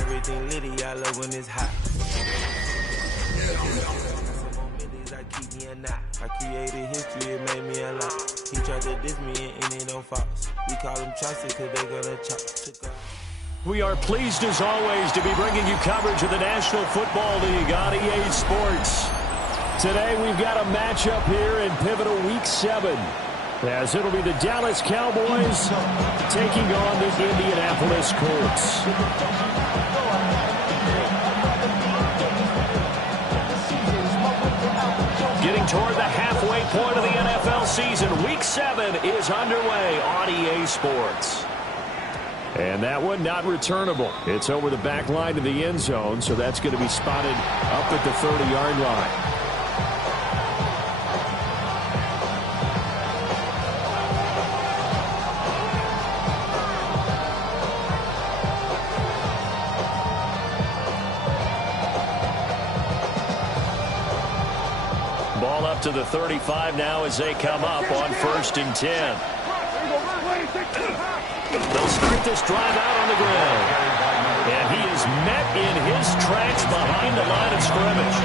Everything litty, I love when it's hot. I keep me a knot. I created history, it made me a lot. He tried to diss me and it on Fox. We call them Chaucer cause they gonna chop. We are pleased as always to be bringing you coverage of the National Football League on EA Sports. Today we've got a matchup here in pivotal Week 7. As it'll be the Dallas Cowboys taking on the Indianapolis Colts. Getting toward the halfway point of the NFL season, Week 7 is underway on EA Sports. And that one not returnable. It's over the back line of the end zone, so that's going to be spotted up at the 30-yard line. Ball up to the 35 now as they come up on 1st and 10. They'll start this drive out on the ground. And he is met in his tracks behind the line of scrimmage.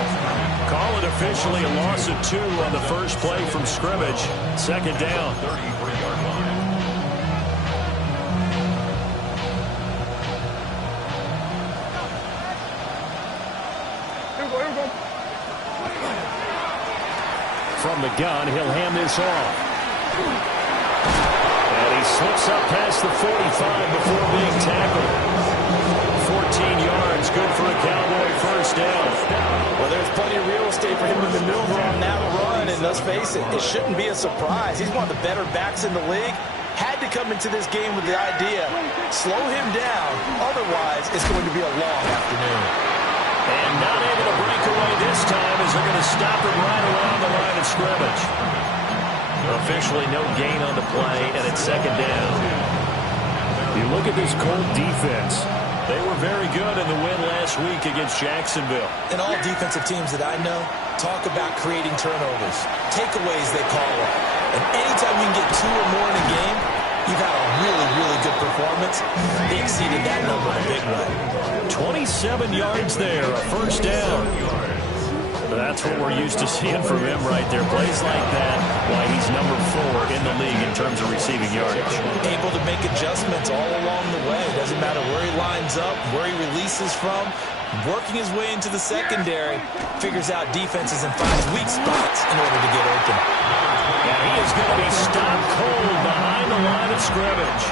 Call it officially a loss of 2 on the first play from scrimmage. 2nd down. From the gun, he'll hand this off. And he slips up past the 45 before being tackled. 14 yards, good for a Cowboy first down. Well, there's plenty of real estate for him to maneuver on that run, and let's face it, it shouldn't be a surprise. He's one of the better backs in the league. Had to come into this game with the idea, slow him down, otherwise it's going to be a long afternoon. And not able to break away this time as they're going to stop him right around the line of scrimmage. Officially no gain on the play, and it's 2nd down. You look at this Colt defense. They were very good in the win last week against Jacksonville. And all defensive teams that I know talk about creating turnovers. Takeaways, they call them. And anytime you can get 2 or more in a game, you've had a really, really good performance. They exceeded that number in a big way. 27 yards there, a first down. That's what we're used to seeing from him right there. Plays like that, why he's number 4 in the league in terms of receiving yardage. Able to make adjustments all along the way. Doesn't matter where he lines up, where he releases from. Working his way into the secondary, figures out defenses and finds weak spots in order to get open. And he is going to be stopped cold behind the line of scrimmage.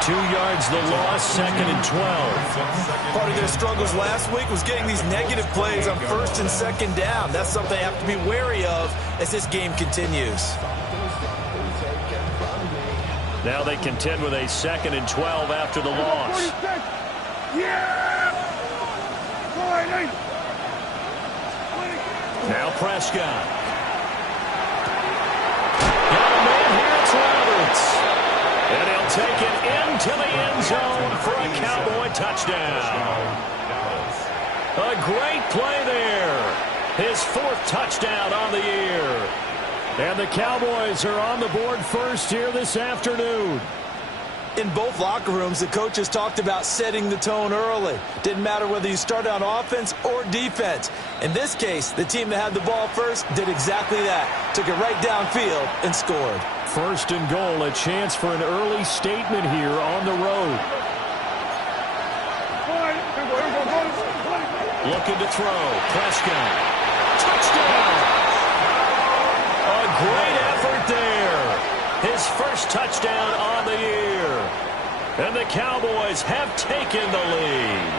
2 yards the loss, 2nd and 12. Part of their struggles last week was getting these negative plays on 1st and 2nd down. That's something they have to be wary of as this game continues. Now they contend with a 2nd and 12 after the loss. Now Prescott. Got a man here, it's Roberts. And he'll take it into the end zone for a Cowboy touchdown. A great play there. His 4th touchdown on the year. And the Cowboys are on the board first here this afternoon. In both locker rooms, the coaches talked about setting the tone early. Didn't matter whether you started on offense or defense. In this case, the team that had the ball first did exactly that. Took it right downfield and scored. 1st and goal, a chance for an early statement here on the road. Looking to throw. Prescott. Touchdown! A great effort there. His 1st touchdown on the year. And the Cowboys have taken the lead.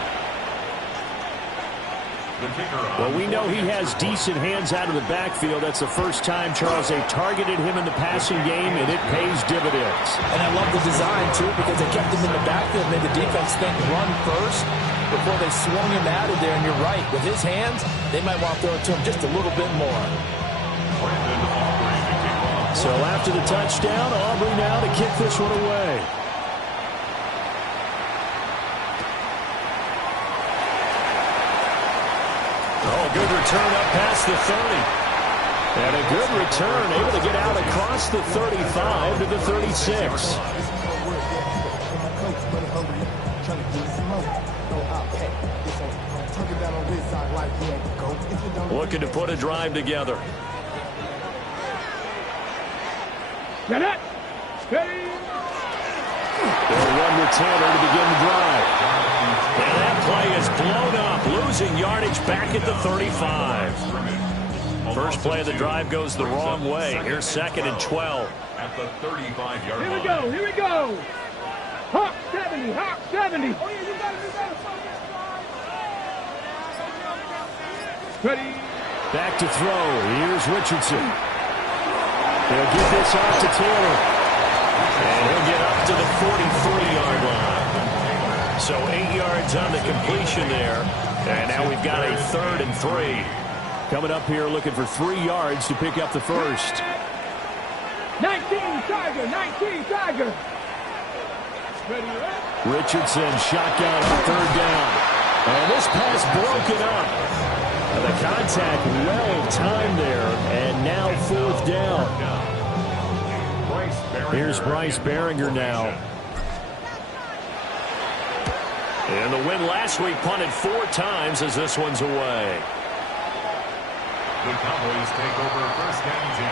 Well, we know he has decent hands out of the backfield. That's the first time, Charles, they've targeted him in the passing game, and it pays dividends. And I love the design, too, because they kept him in the backfield, made the defense think run first before they swung him out of there. And you're right, with his hands, they might want to throw it to him just a little bit more. So after the touchdown, Aubrey now to kick this one away. Oh, good return up past the 30. And a good return, able to get out across the 35 to the 36. Looking to put a drive together. Get it! They'll run retainer to begin the drive. And that play is blown up, losing yardage back at the 35. First play of the drive goes the wrong way. Here's 2nd and 12. At the 35-yard line. Here we go. Hawk 70, Hawk 70. Ready. Back to throw. Here's Richardson. They'll get this off to Taylor. And he'll get up to the 43-yard line. So 8 yards on the completion there. And now we've got a 3rd and 3. Coming up here looking for 3 yards to pick up the first. 19 Tiger, 19 Tiger. Ready. Richardson shotgun on 3rd down. And this pass broken up. The contact well timed there. And now 4th down. Here's Bryce Baringer now. And the win last week punted 4 times as this one's away. The Cowboys take over 1st and 10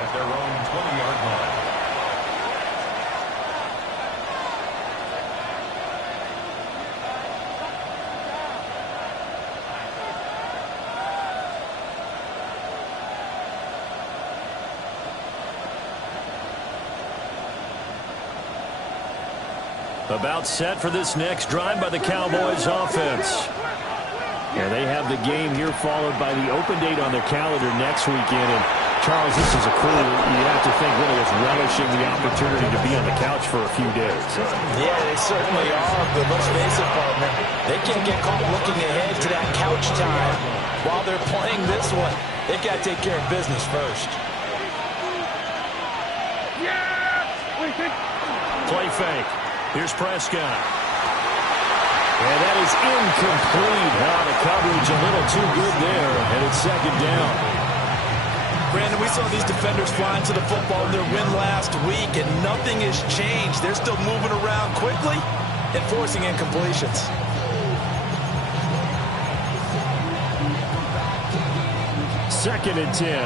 at their own 20-yard line. About set for this next drive by the Cowboys offense. Yeah, they have the game here followed by the open date on their calendar next weekend. And Charles, this is a crew you have to think really is relishing the opportunity to be on the couch for a few days. Yeah, they certainly are. But let's face it, partner, they can't get caught looking ahead to that couch time while they're playing this one. They've got to take care of business first. Play fake. Here's Prescott. And that is incomplete. Now the coverage a little too good there, and it's 2nd down. Brandon, we saw these defenders flying to the football in their win last week, and nothing has changed. They're still moving around quickly and forcing incompletions. Second and 10.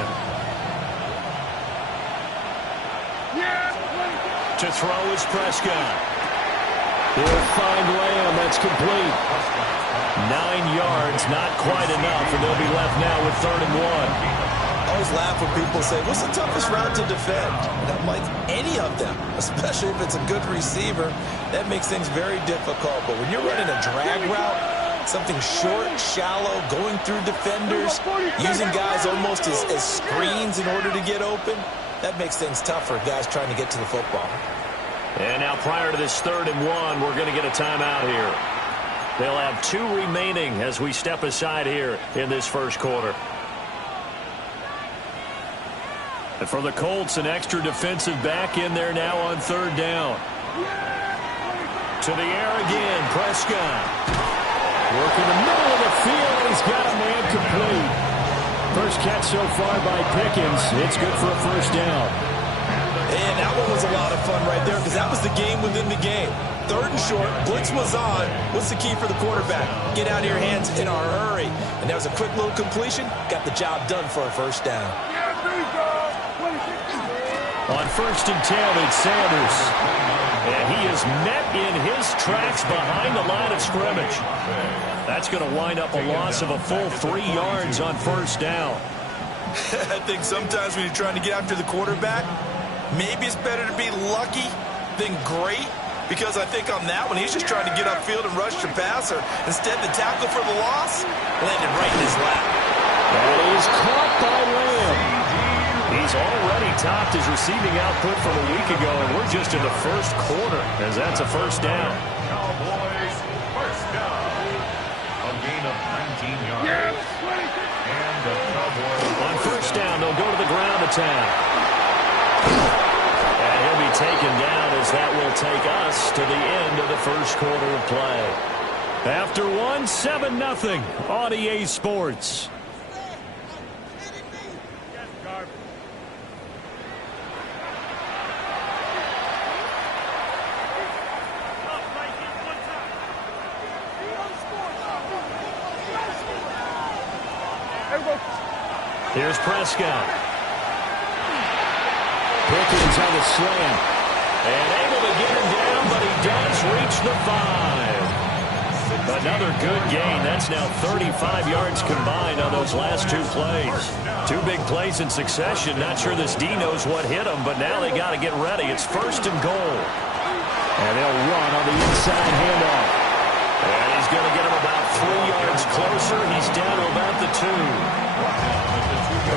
To throw is Prescott. He'll find Lamb. That's complete. 9 yards, not quite enough, and they'll be left now with 3rd and 1. I always laugh when people say, what's the toughest route to defend? And I'm like, any of them, especially if it's a good receiver. That makes things very difficult. But when you're running a drag route, something short, shallow, going through defenders, using guys almost as screens in order to get open, that makes things tough for guys trying to get to the football. And now prior to this 3rd and 1, we're going to get a timeout here. They'll have 2 remaining as we step aside here in this first quarter. And for the Colts, an extra defensive back in there now on 3rd down. To the air again, Prescott. Working the middle of the field, and he's got a man complete. First catch so far by Pickens. It's good for a 1st down. And that one was a lot of fun right there because that was the game within the game. 3rd and short, blitz was on. What's the key for the quarterback? Get out of your hands in a hurry. And that was a quick little completion. Got the job done for a 1st down. On 1st and 10, it's Sanders. And he is met in his tracks behind the line of scrimmage. That's going to wind up a loss of a full 3 yards on 1st down. I think sometimes when you're trying to get after the quarterback, maybe it's better to be lucky than great, because I think on that one, he's just trying to get upfield and rush the passer. Instead, the tackle for the loss landed right in his lap. That is caught by Lamb. He's already topped his receiving output from a week ago, and we're just in the first quarter as that's a 1st down. Cowboys 1st down. A gain of 19 yards. And the Cowboys on 1st down, they'll go to the ground attack. And he'll be taken down as that will take us to the end of the first quarter of play. After 1, 7-0 on EA Sports. Here's Prescott. Pickens on the slant. And able to get him down, but he does reach the 5. Another good gain. That's now 35 yards combined on those last 2 plays. 2 big plays in succession. Not sure this D knows what hit him, but now they got to get ready. It's 1st and goal. And they'll run on the inside handoff. And he's going to get him about 3 yards closer. He's down to about the 2.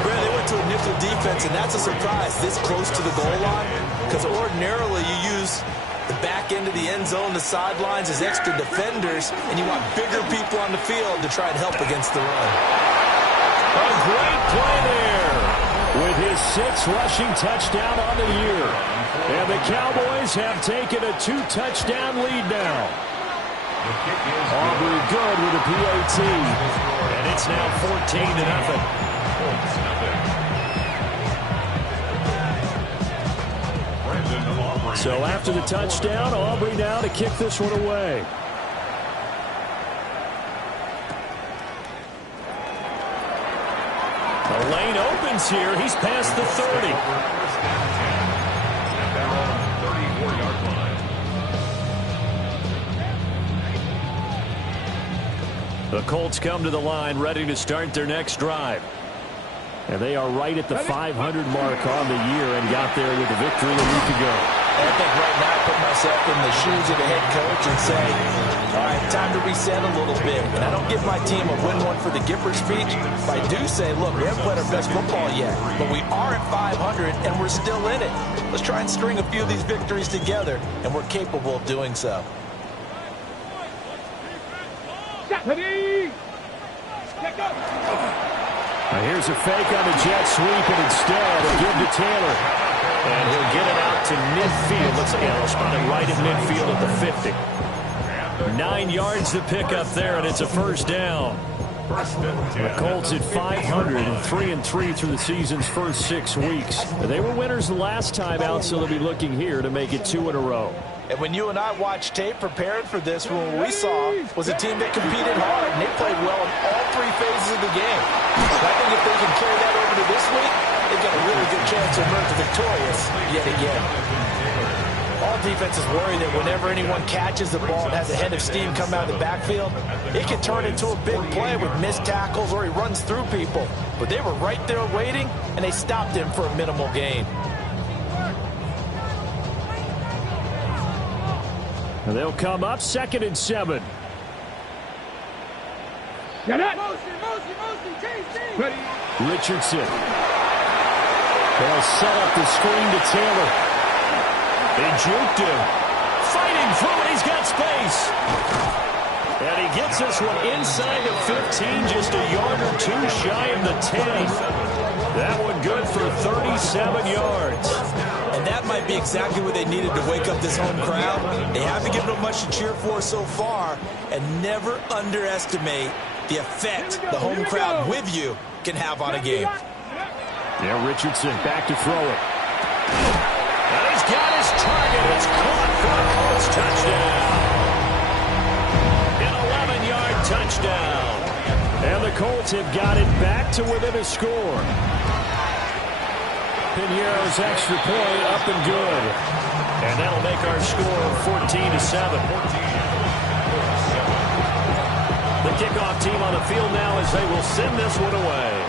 Brad, they went to a nickel defense, and that's a surprise this close to the goal line, because ordinarily you use the back end of the end zone, the sidelines as extra defenders, and you want bigger people on the field to try and help against the run. A great play there with his 6th rushing touchdown on the year. And the Cowboys have taken a 2-touchdown lead now. Aubrey good with a PAT. And it's now 14-0. So after the touchdown, Aubrey now to kick this one away. The lane opens here. He's past the 30. The Colts come to the line ready to start their next drive. And they are right at the 500 mark on the year and got there with a victory a week ago. I think right now I put myself in the shoes of the head coach and say, all right, time to reset a little bit. And I don't give my team a win one for the Gipper speech, but I do say, look, we haven't played our best football yet, but we are at 500 and we're still in it. Let's try and string a few of these victories together, and we're capable of doing so. Now here's a fake on the jet sweep, and instead a give to Taylor. And he'll get it out to midfield. Looks like he'll spot it right at midfield at the 50. 9 yards to pick up there, and it's a 1st down. The Colts at 500 and 3-3 through the season's first 6 weeks. They were winners the last time out, so they'll be looking here to make it 2 in a row. And when you and I watched tape preparing for this, what we saw was a team that competed hard, and they played well in all 3 phases of the game. So I think if they can carry that over to this week, they've got a really good chance to emerge victorious yet again. All defenses worry that whenever anyone catches the ball and has a head of steam come out of the backfield, it can turn into a big play with missed tackles or he runs through people. But they were right there waiting, and they stopped him for a minimal gain. And they'll come up 2nd and 7. Richardson. They'll set up the screen to Taylor. They juked him. Fighting through it. He's got space. And he gets this one inside the 15, just a yard or 2 shy of the 10. That one good for 37 yards. And that might be exactly what they needed to wake up this home crowd. They haven't given them much to cheer for so far, and never underestimate the effect the home crowd with you can have on a game. Yeah, Richardson back to throw it. And he's got his target. It's caught for a Colts touchdown. An 11-yard touchdown. And the Colts have got it back to within a score. Piñeiro's extra point up and good. And that'll make our score 14-7. The kickoff team on the field now as they will send this one away.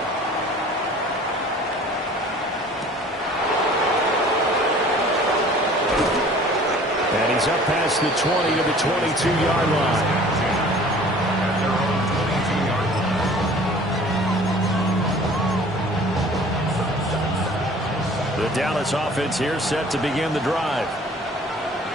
And he's up past the 20 to the 22-yard line. The Dallas offense here set to begin the drive.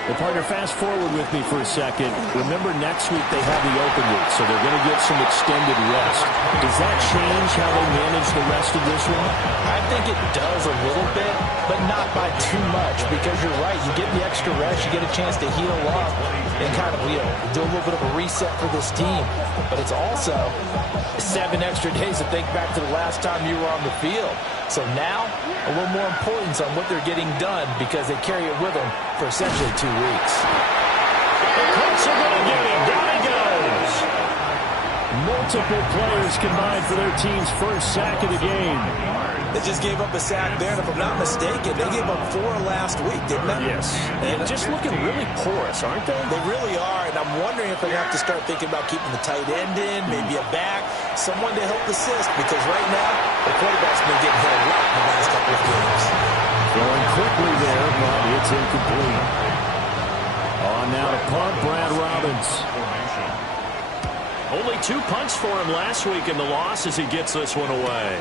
Well, partner, fast forward with me for a second. Remember, next week they have the open week, so they're going to get some extended rest. Does that change how they manage the rest of this one? I think it does a little bit, but not by too much, because you're right. You get the extra rest, you get a chance to heal up and kind of, do a little bit of a reset for this team. But it's also 7 extra days to think back to the last time you were on the field. So now, a little more importance on what they're getting done because they carry it with them for essentially 2 weeks. The Colts are going to get him. Down he goes. More multiple players combined for their team's first sack of the game. They just gave up a sack there, and if I'm not mistaken, they gave up 4 last week, didn't they? Yes. And just looking really porous, aren't they? They really are, and I'm wondering if they have to start thinking about keeping the tight end in, maybe a back, someone to help assist, because right now, the quarterback's been getting hit a lot in the last couple of games. Throwing quickly there, but it's incomplete. On now to punt, Brad Robbins. Only 2 punts for him last week in the loss as he gets this one away.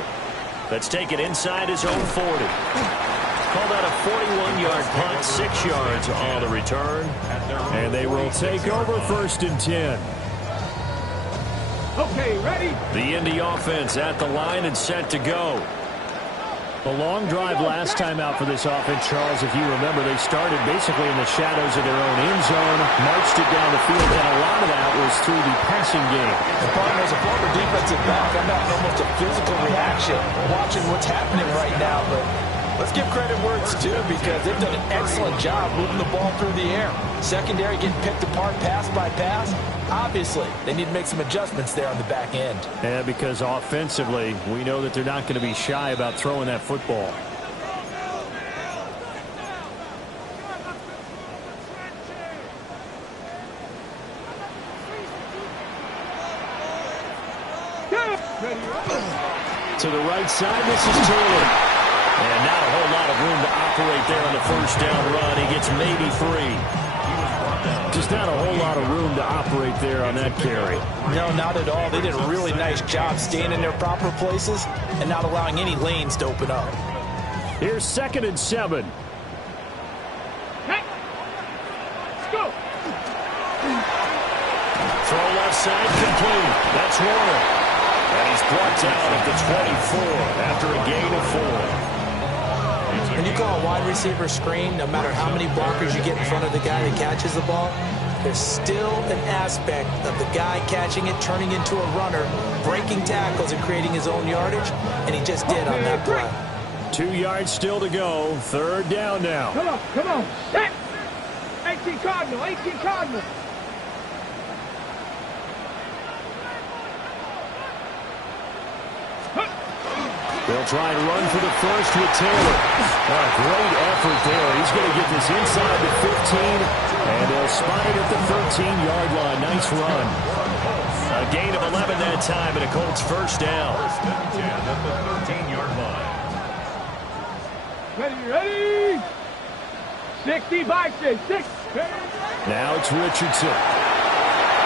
That's taken inside his own 40. Called out a 41-yard punt, 6 yards on the return. And they will take over 1st and 10. Okay, ready? The Indy offense at the line and set to go. The long drive last time out for this offense, Charles, if you remember, they started basically in the shadows of their own end zone, marched it down the field, and a lot of that was through the passing game. The problem as a former defensive back, I'm having almost a physical reaction watching what's happening right now, but let's give credit where it's due because they've done an excellent job moving the ball through the air. Secondary getting picked apart pass by pass. Obviously, they need to make some adjustments there on the back end. Yeah, because offensively, we know that they're not going to be shy about throwing that football. To the right side, this is Taylor. And not a whole lot of room to operate there on the first down run. He gets maybe 3. Just not a whole lot of room to operate there on that carry. No, not at all. They did a really nice job staying in their proper places and not allowing any lanes to open up. Here's 2nd and 7. Hey. Let's go. Throw left side complete. That's Warner. And he's brought down at the 24 after a gain of 4. When you call a wide receiver screen, no matter how many blockers you get in front of the guy that catches the ball, there's still an aspect of the guy catching it, turning into a runner, breaking tackles and creating his own yardage, and he just did on that play. 2 yards still to go. 3rd down now. Come on, come on. Set. 18 Cardinal, 18 Cardinal. They'll try and run for the first with Taylor. Great effort there. He's going to get this inside the 15, and they'll spot it at the 13-yard line. Nice run. A gain of 11 that time, and a Colts first down. First and 10 at the 13-yard line. Ready, ready. 60 by 6. Now it's Richardson.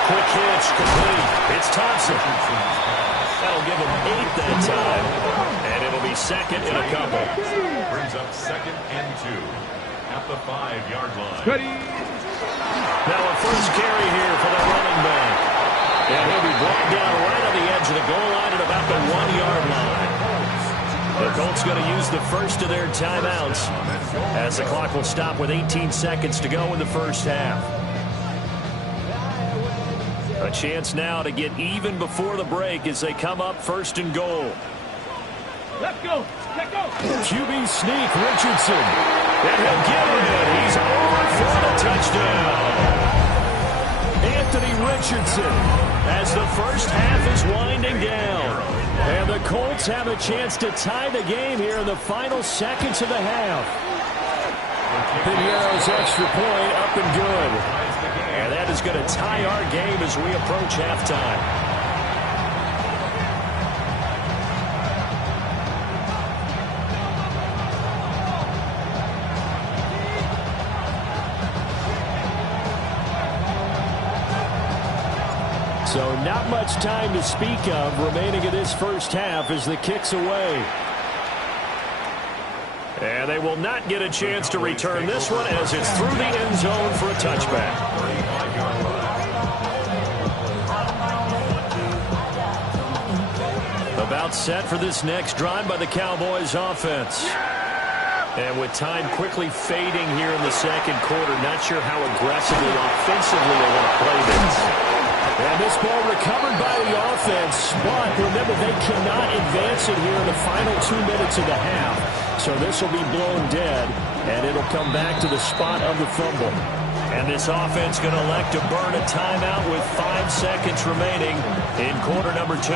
Quick hitch, complete. It's Thompson. That'll give him 8 that time. And it'll be 2nd and a couple. Brings up 2nd and 2 at the 5-yard line. Ready. Now a first carry here for the running back. And he'll be brought down right on the edge of the goal line at about the 1-yard line. The Colts going to use the first of their timeouts as the clock will stop with 18 seconds to go in the first half. A chance now to get even before the break as they come up 1st and goal. Let's go. Let's go. QB sneak, Richardson. And he'll get it. He's over for the touchdown. Anthony Richardson as the first half is winding down. And the Colts have a chance to tie the game here in the final seconds of the half. Pinheiro's extra point up and good. And that is going to tie our game as we approach halftime. So not much time to speak of remaining in this first half as the kick's away. And they will not get a chance to return this one as it's through the end zone for a touchback. About set for this next drive by the Cowboys offense. And with time quickly fading here in the second quarter, not sure how aggressively offensively they want to play this. And this ball recovered by the offense, but remember they cannot advance it here in the final 2 minutes of the half. So this will be blown dead, and it'll come back to the spot of the fumble. And this offense going to elect to burn a timeout with 5 seconds remaining in quarter number 2.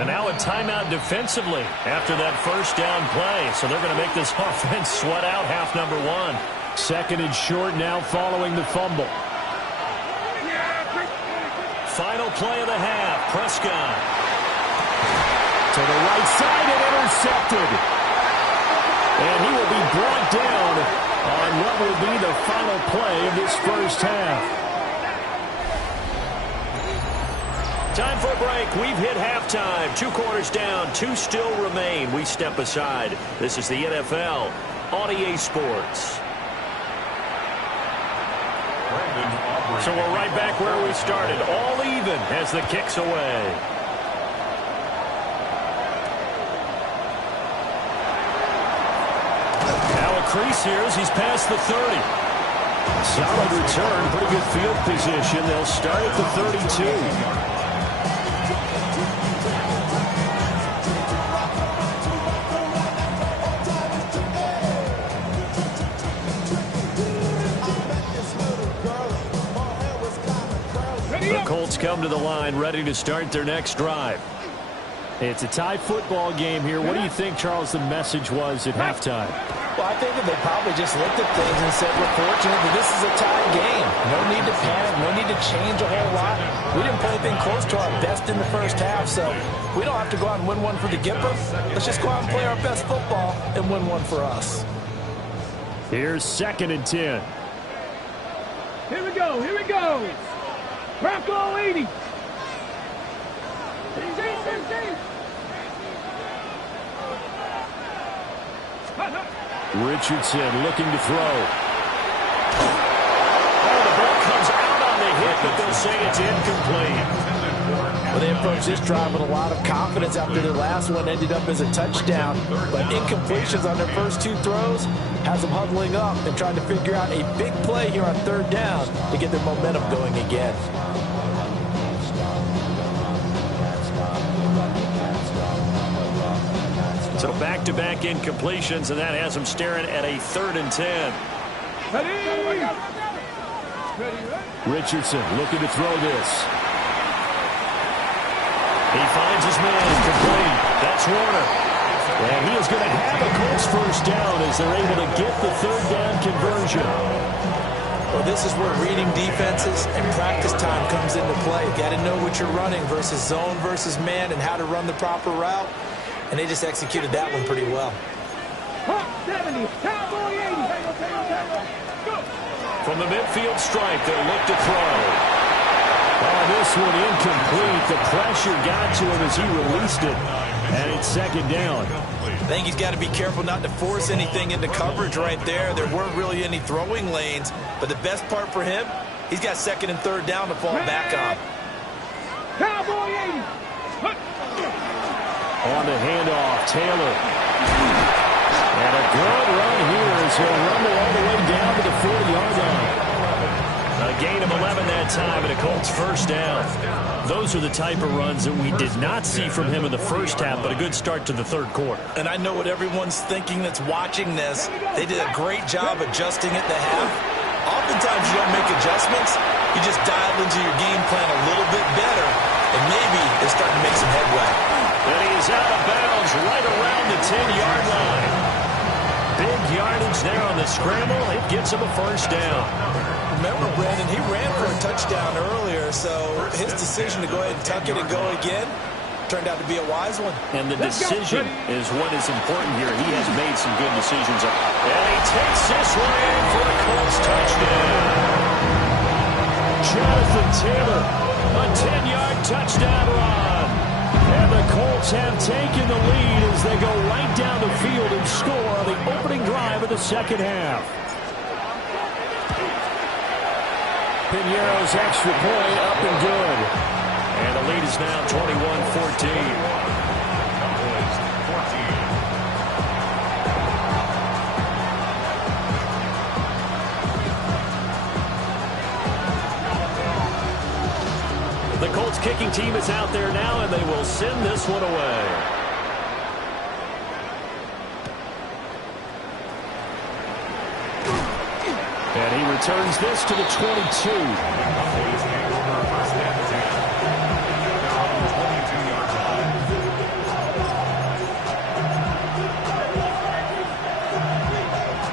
And now a timeout defensively after that first down play. So they're going to make this offense sweat out half number 1. Second and short now following the fumble. Final play of the half. Prescott. To the right side and intercepted. And he will be brought down on what will be the final play of this first half. Time for a break. We've hit halftime. 2 quarters down. 2 still remain. We step aside. This is the NFL on EA Sports. So we're right back where we started. All even as the kick's away. Now a crease here as he's past the 30. Solid return. Pretty good field position. They'll start at the 32. The Colts come to the line, ready to start their next drive. It's a tie football game here. What do you think, Charles, the message was at halftime? Well, I think that they probably just looked at things and said, we're fortunate that this is a tie game. No need to panic. No need to change a whole lot. We didn't play anything close to our best in the first half, so we don't have to go out and win one for the Gipper. Let's just go out and play our best football and win one for us. Here's 2nd and 10. Here we go. Here we go. Bronco 80. Richardson looking to throw. Oh, the ball comes out on the hit, but they'll say it's incomplete. Well, they approached this drive with a lot of confidence after their last one ended up as a touchdown. But incompletions on their first 2 throws has them huddling up and trying to figure out a big play here on 3rd down to get their momentum going again. So back-to-back incompletions, and that has them staring at a 3rd and 10. Richardson looking to throw this. He finds his man complete. That's Warner. And he is going to have a Colts first down as they're able to get the 3rd down conversion. Well, this is where reading defenses and practice time comes into play. You got to know what you're running versus zone versus man and how to run the proper route. And they just executed that one pretty well. 70, Cowboy 80. From the midfield stripe, they'll look to throw. Oh, this one incomplete. The pressure got to him as he released it. And it's 2nd down. I think he's got to be careful not to force anything into coverage right there. There weren't really any throwing lanes. But the best part for him, he's got 2nd and 3rd down to fall back on. Cowboy 80. On the handoff, Taylor. And a good run here as he'll rumble all the way down to the 40-yard line. A gain of 11 that time and a Colts first down. Those are the type of runs that we did not see from him in the first half, but a good start to the 3rd quarter. And I know what everyone's thinking that's watching this. They did a great job adjusting at the half. Oftentimes you don't make adjustments. You just dial into your game plan a little bit better, and maybe they're starting to make some headway. And he is out of bounds right around the 10-yard line. Big yardage there on the scramble. It gets him a first down. Remember, Brandon, he ran for a touchdown earlier, so his decision to go ahead and tuck it and go again turned out to be a wise one. And the decision is what is important here. He has made some good decisions. And he takes this one in for a Colts touchdown. Jonathan Taylor, a 10-yard touchdown run. And the Colts have taken the lead as they go right down the field and score on the opening drive of the 2nd half. Piñeiro's extra point up and good. And the lead is now 21-14. kicking team is out there now, and they will send this one away. And he returns this to the 22.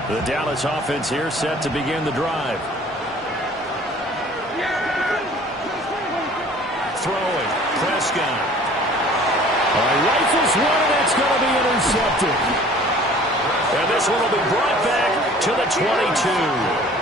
The Dallas offense here set to begin the drive. Throwing, Prescott. Rifles one, and it's going to be intercepted. And this one will be brought back to the 22.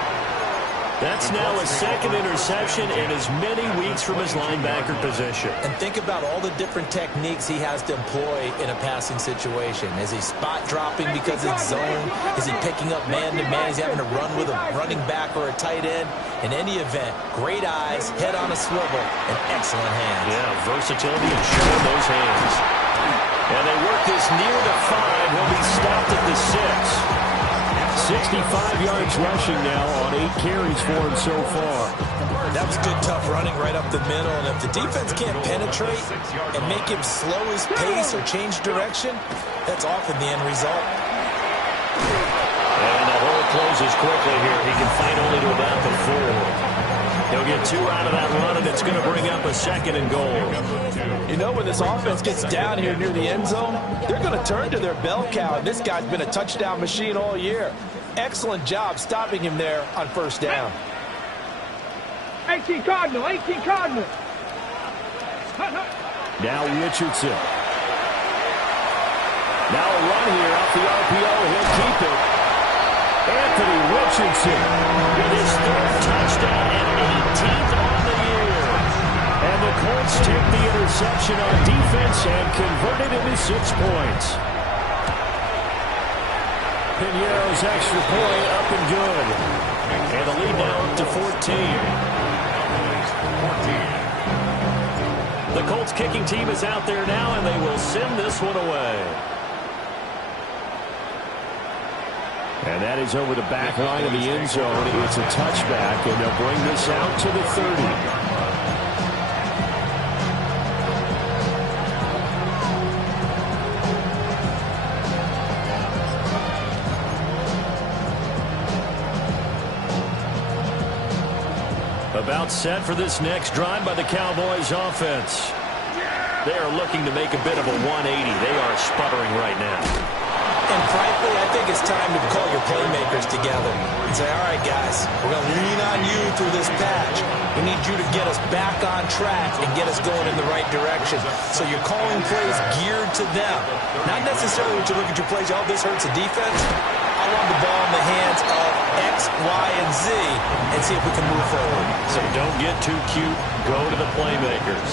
That's now a second interception in as many weeks from his linebacker position. And think about all the different techniques he has to employ in a passing situation. Is he spot dropping because it's zone? Is he picking up man-to-man? He's having to run with a running back or a tight end. In any event, great eyes, head on a swivel, and excellent hands. Yeah, versatility and showing those hands. And they work this near the 5. He'll be stopped at the 6. 65 yards rushing now on 8 carries for him so far. That was good, tough running right up the middle. And if the defense can't penetrate and make him slow his pace or change direction, that's often the end result. And the hole closes quickly here. He can fight only to about the 4. He'll get 2 out of that run, and it's going to bring up a 2nd and goal. You know, when this offense gets down here near the end zone, they're going to turn to their bell cow. And this guy's been a touchdown machine all year. Excellent job stopping him there on first down. 18 Cardinal, 18 Cardinal. Now Richardson. Now a run here off the RPO. He'll keep it. Anthony Richardson with his 3rd touchdown and 18th on the year. And the Colts take the interception on defense and convert it into 6 points. Piñeiro's extra point up and good. And the lead now up to 14. The Colts kicking team is out there now, and they will send this one away. And that is over the back line of the end zone. It's a touchback, and they'll bring this out to the 30. About set for this next drive by the Cowboys offense. They are looking to make a bit of a 180. They are sputtering right now. And frankly, I think it's time to call your playmakers together and say, all right, guys, we're going to lean on you through this patch. We need you to get us back on track and get us going in the right direction. So you're calling plays geared to them. Not necessarily when you look at your plays, oh, this hurts the defense. I want the ball in the hands of X, Y, and Z and see if we can move forward. So don't get too cute. Go to the playmakers.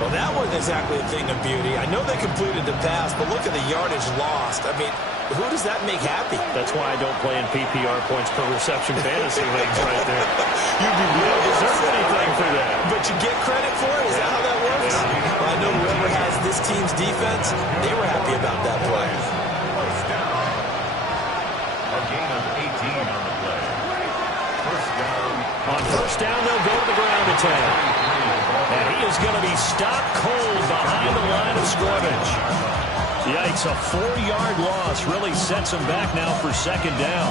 Well, that wasn't exactly a thing of beauty. I know they completed the pass, but look at the yardage lost. I mean, who does that make happy? That's why I don't play in PPR points per reception fantasy leagues right there. You'd be You don't deserve anything for that. But you get credit for it? Is that how that works? Well, I know whoever has this team's defense, they were happy about that play. First down. A gain of 18 on the play. First down. On first down, they'll go to the ground attack. And he is going to be stopped cold behind the line of scrimmage. Yikes, a 4-yard loss really sets him back now for 2nd down.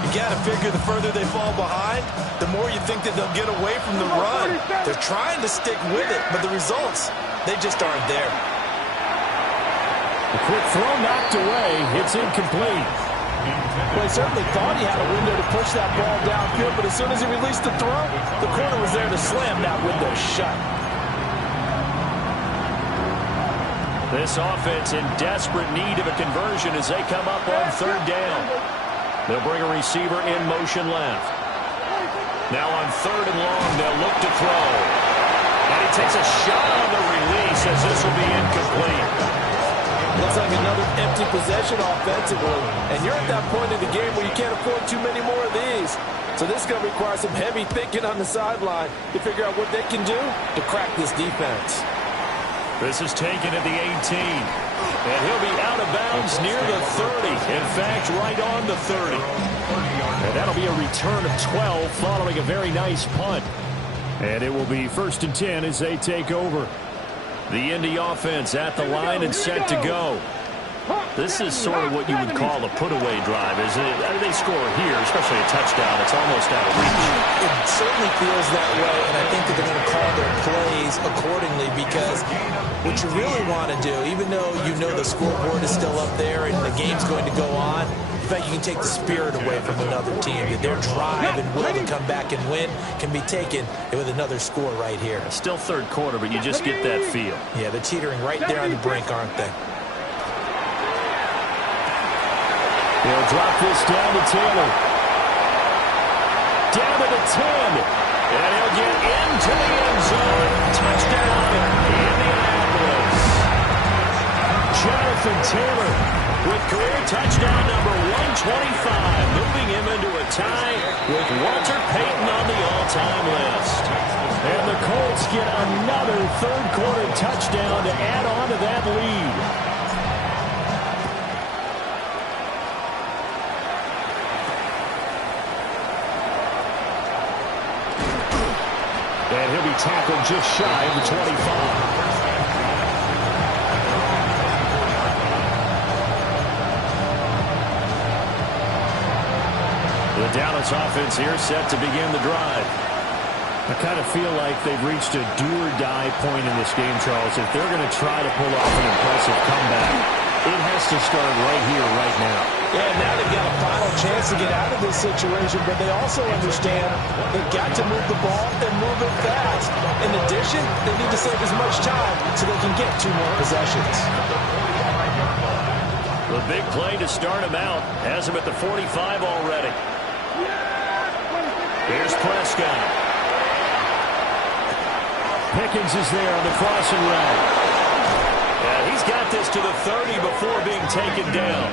You got to figure the further they fall behind, the more you think that they'll get away from the run. They're trying to stick with it, but the results, they just aren't there. A quick throw knocked away. It's incomplete. Well, he certainly thought he had a window to push that ball downfield, but as soon as he released the throw, the corner was there to slam that window shut. This offense in desperate need of a conversion as they come up on 3rd down. They'll bring a receiver in motion left. Now on 3rd and long, they'll look to throw. And he takes a shot on the release as this will be incomplete. Looks like another empty possession offensively. And you're at that point in the game where you can't afford too many more of these. So this is going to require some heavy thinking on the sideline to figure out what they can do to crack this defense. This is taken at the 18. And he'll be out of bounds near the 30. In fact, right on the 30. And that'll be a return of 12 following a very nice punt. And it will be 1st and 10 as they take over. The Indy offense at the line and set to go. This is sort of what you would call a put-away drive, isn't it? I mean, they score here, especially a touchdown. It's almost out of reach. It certainly feels that way, and I think that they're going to call their plays accordingly, because what you really want to do, even though you know the scoreboard is still up there and the game's going to go on, in fact, you can take the spirit away from another team. That their drive and will to come back and win can be taken with another score right here. Still 3rd quarter, but you just get that feel. Yeah, they're teetering right there on the brink, aren't they? They'll drop this down to Taylor. Down to the 10. And he'll get into the end zone. Touchdown, Indianapolis. Jonathan Taylor with career touchdown number 125, moving him into a tie with Walter Payton on the all-time list. And the Colts get another 3rd quarter touchdown to add on to that lead. And he'll be tackled just shy of the 25. The Dallas offense here set to begin the drive. I kind of feel like they've reached a do-or-die point in this game, Charles. If they're going to try to pull off an impressive comeback, it has to start right here, right now. Yeah, now they've got a final chance to get out of this situation, but they also understand they've got to move the ball and move it fast. In addition, they need to save as much time so they can get 2 more possessions. The big play to start him out has him at the 45 already. Here's Prescott. Pickens is there on the crossing route. Yeah, he's got this to the 30 before being taken down.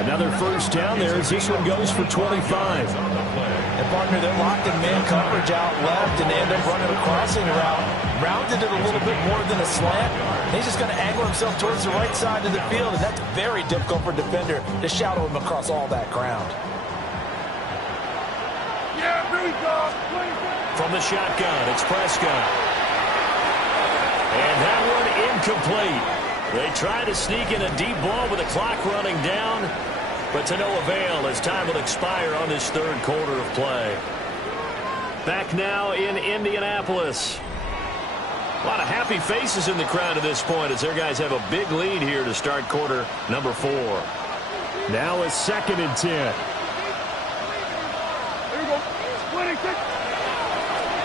Another 1st down there as this one goes for 25. And partner, they're locked in man coverage out left, and they end up running a crossing route. Rounded it a little bit more than a slant. He's just going to angle himself towards the right side of the field, and that's very difficult for a defender to shadow him across all that ground. Yeah, here we go. From the shotgun, it's Prescott. And that one incomplete. They try to sneak in a deep ball with the clock running down, but to no avail as time will expire on this 3rd quarter of play. Back now in Indianapolis. A lot of happy faces in the crowd at this point as their guys have a big lead here to start quarter number 4. Now a 2nd and 10. Here we go. 26.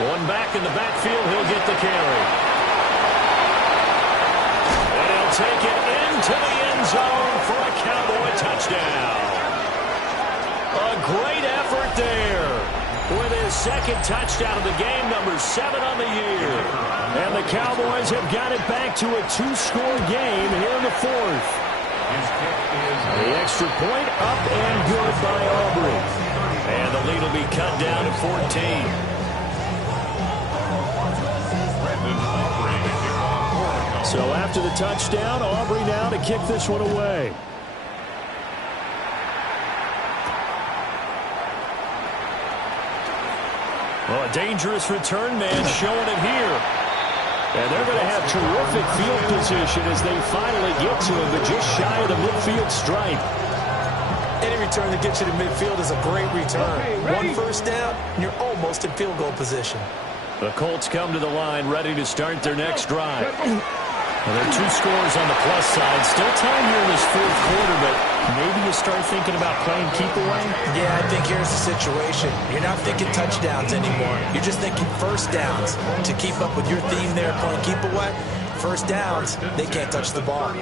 One back in the backfield, he'll get the carry. And he'll take it into the end zone for a Cowboy touchdown. A great effort there with his 2nd touchdown of the game, number 7 on the year. And the Cowboys have got it back to a 2-score game here in the 4th. The extra point up and good by Aubrey. And the lead will be cut down to 14. So after the touchdown, Aubrey now to kick this one away. Well, a dangerous return man showing it here. And they're going to have terrific field position as they finally get to him, but just shy of the midfield stripe. Any return that gets you to midfield is a great return. Okay, 1 first down, and you're almost in field goal position. The Colts come to the line ready to start their next drive. Well, there are 2 scores on the plus side. Still time here in this 4th quarter, but maybe you start thinking about playing keep away? Yeah, I think here's the situation. You're not thinking touchdowns anymore. You're just thinking first downs. To keep up with your theme there, playing keep away, first downs, they can't touch the ball.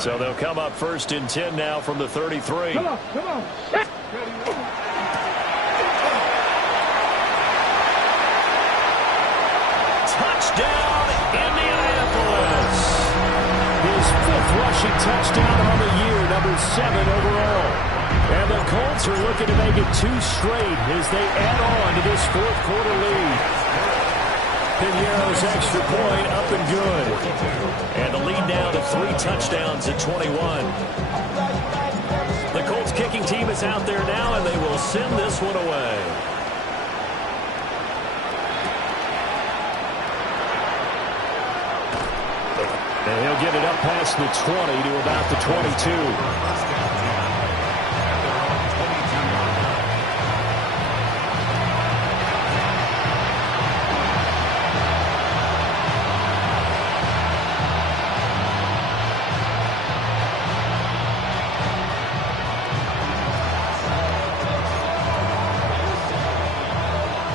So they'll come up 1st and 10 now from the 33. Come on, come on. Touchdown, Indianapolis. His 5th rushing touchdown on the year, number 7 overall. And the Colts are looking to make it 2 straight as they add on to this 4th quarter lead. Pinheiro's extra point up and good. And the lead now to 3 touchdowns at 21. The Colts kicking team is out there now, and they will send this one away. He'll get it up past the 20 to about the 22.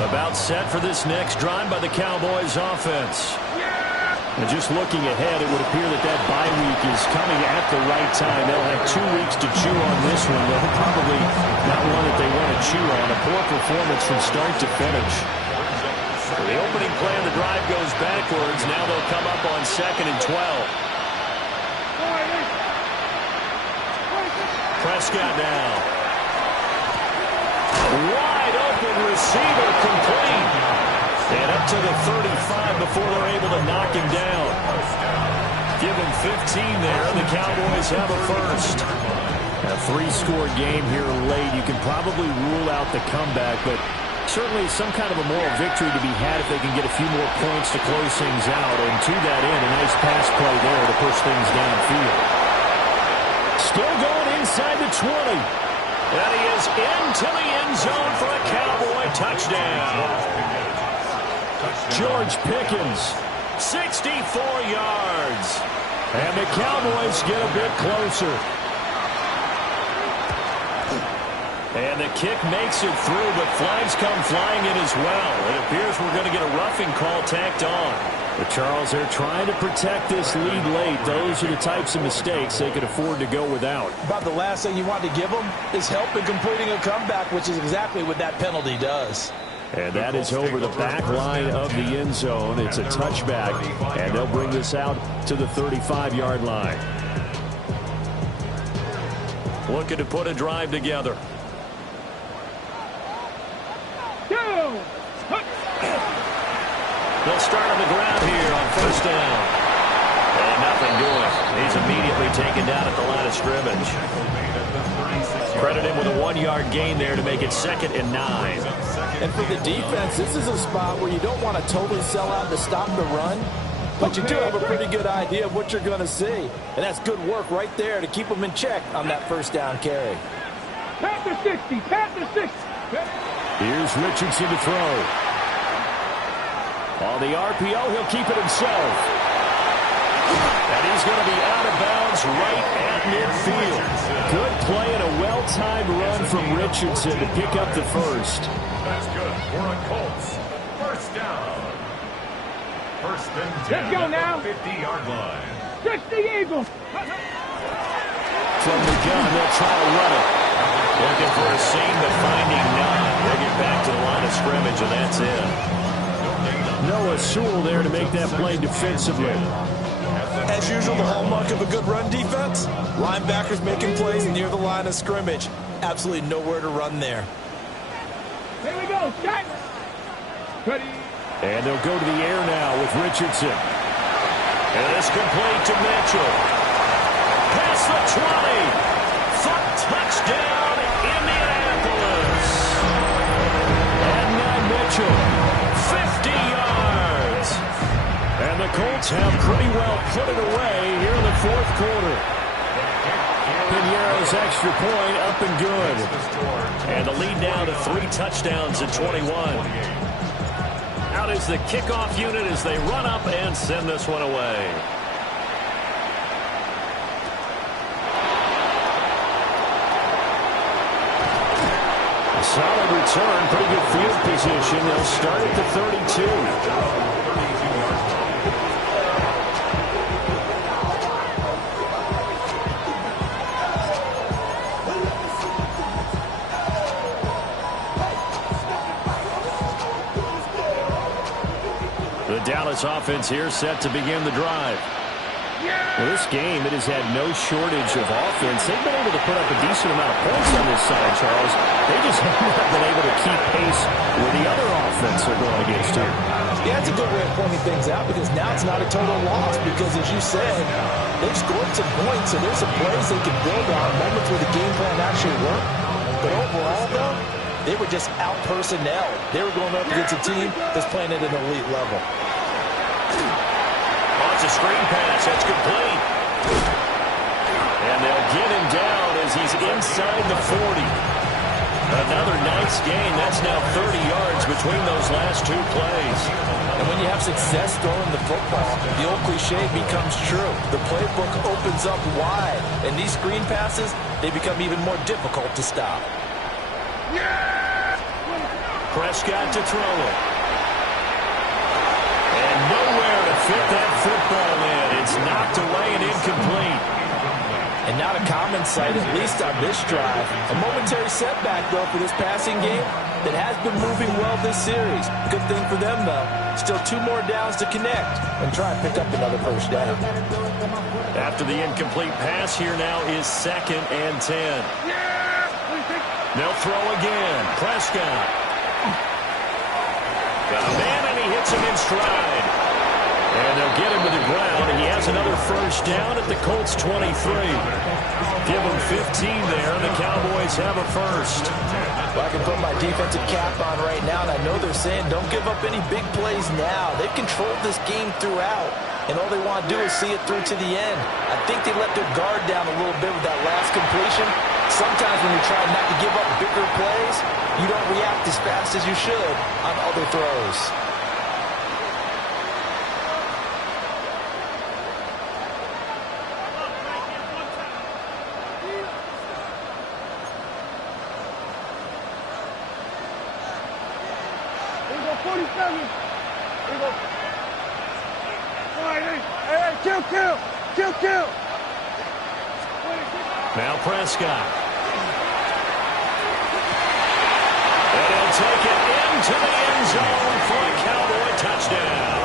About set for this next drive by the Cowboys offense. And just looking ahead, it would appear that bye week is coming at the right time. They'll have 2 weeks to chew on this one, though probably not one that they want to chew on. A poor performance from start to finish. For the opening play of the drive goes backwards. Now they'll come up on 2nd and 12. Prescott now. Wide open receiver complete. And up to the 35 before they're able to knock him down. Give him 15 there. The Cowboys have a first. A 3-score game here late. You can probably rule out the comeback, but certainly some kind of a moral victory to be had if they can get a few more points to close things out. And to that end, a nice pass play there to push things downfield. Still going inside the 20. And he is into the end zone for a Cowboy touchdown. George Pickens, 64 yards. And the Cowboys get a bit closer. And the kick makes it through, but flags come flying in as well. It appears we're going to get a roughing call tacked on. But Charles, they're trying to protect this lead late. Those are the types of mistakes they could afford to go without. About the last thing you want to give them is help in completing a comeback, which is exactly what that penalty does. And that is over the back line of the end zone. It's a touchback, and they'll bring this out to the 35-yard line. Looking to put a drive together. They'll start on the ground here on first down. And nothing doing. He's immediately taken down at the line of scrimmage. Credit him with a 1-yard gain there to make it 2nd and 9. And for the defense, this is a spot where you don't want to totally sell out to stop the run, but you do have a pretty good idea of what you're going to see. And that's good work right there to keep them in check on that first down carry. Pat the 60, pat the 60. Here's Richardson to throw. On the RPO, he'll keep it himself. And he's going to be out of bounds right at midfield. Good play and a well-timed run from Richardson to pick up the first. That's good for a Colts. First down. First and 10. Let's go now. 50-yard line. 60 Eagles. From the gun, they'll try to run it. Looking for a seam, but finding none. They get back to the line of scrimmage, and that's it. Noah Sewell there to make that play defensively. As usual, the hallmark of a good run defense, linebackers making plays near the line of scrimmage. Absolutely nowhere to run there. Here we go, shot. Ready. And they'll go to the air now with Richardson. And it's complete to Mitchell. Past the 20. For touchdown, Indianapolis. And now Mitchell. 50 yards. And the Colts have pretty well put it away here in the fourth quarter. Piñeiro's extra point up and good. And the lead now to 3 touchdowns at 21. Out is the kickoff unit as they run up and send this one away. A solid return, pretty good field position. They'll start at the 32. The Dallas offense here set to begin the drive. Well, this game, it has had no shortage of offense. They've been able to put up a decent amount of points on this side, Charles. They just haven't been able to keep pace with the other offense they're going against here. Yeah, that's a good way of pointing things out because now it's not a total loss because, as you said, they've scored some points, so there's some plays they can build on, moments where the game plan actually worked. But overall, though, they were just out-personnel. They were going up against a team that's playing at an elite level. On It's a screen pass. That's complete. And they'll get him down as he's inside the 40. Another nice gain. That's now 30 yards between those last two plays. And when you have success throwing the football, the old cliche becomes true. The playbook opens up wide. And these screen passes, they become even more difficult to stop. Prescott to throw it. And nowhere to fit that football in. It's knocked away and incomplete. And not a common sight, at least on this drive. A momentary setback, though, for this passing game that has been moving well this series. Good thing for them, though. Still 2 more downs to connect and try and pick up another first down. After the incomplete pass, here now is 2nd and 10. They'll throw again. Prescott. Got a man, and he hits him in stride. And they'll get him to the ground, and he has another first down at the Colts 23. Give him 15 there, and the Cowboys have a first. Well, I can put my defensive cap on right now, and I know they're saying don't give up any big plays now. They've controlled this game throughout, and all they want to do is see it through to the end. I think they let their guard down a little bit with that last completion. Sometimes when you try not to give up bigger plays, you don't react as fast as you should on other throws. Kill. Now Prescott. And he'll take it into the end zone for a Cowboy touchdown.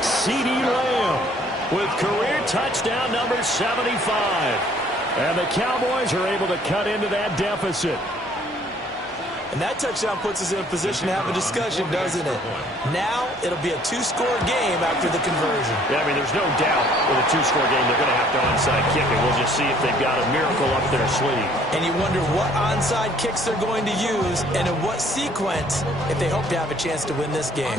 CeeDee Lamb with career touchdown number 75. And the Cowboys are able to cut into that deficit. And that touchdown puts us in a position to have a discussion, doesn't it? Now, it'll be a 2-score game after the conversion. Yeah, I mean, there's no doubt with a 2-score game they're going to have to onside kick it. We'll just see if they've got a miracle up their sleeve. And you wonder what onside kicks they're going to use and in what sequence if they hope to have a chance to win this game.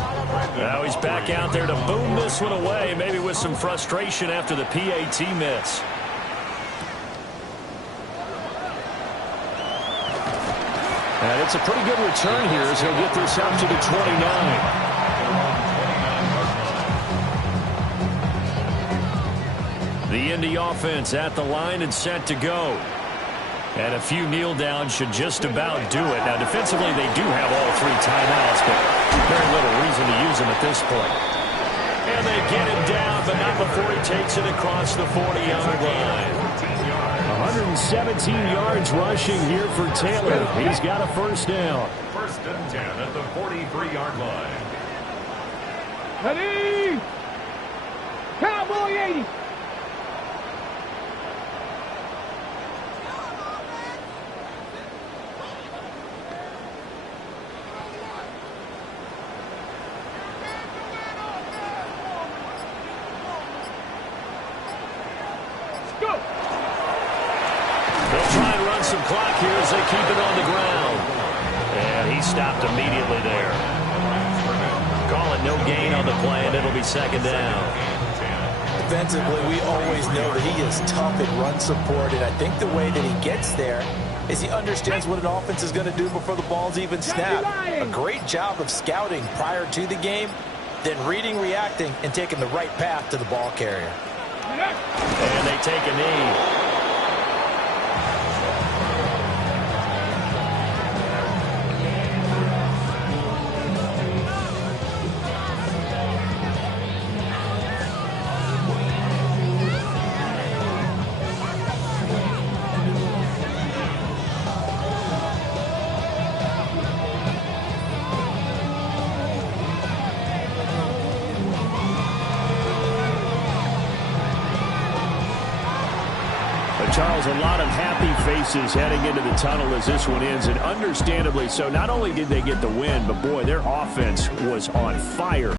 Now he's back out there to boom this one away, maybe with some frustration after the PAT miss. And it's a pretty good return here as he'll get this out to the 29. The Indy offense at the line and set to go. And a few kneel downs should just about do it. Now, defensively, they do have all 3 timeouts, but very little reason to use them at this point. And they get him down, but not before he takes it across the 40-yard line. 117 yards rushing here for Taylor. He's got a first down. 1st and 10 at the 43-yard line. Ready? Cowboy 80. Some clock here as they keep it on the ground. And he stopped immediately there. Call it no gain on the play, and it'll be 2nd down. Defensively, we always know that he is tough in run support, and I think the way that he gets there is he understands what an offense is going to do before the ball's even snapped. A great job of scouting prior to the game, then reading, reacting, and taking the right path to the ball carrier. And they take a knee. Charles, a lot of happy faces heading into the tunnel as this one ends, and understandably so. Not only did they get the win, but boy, their offense was on fire.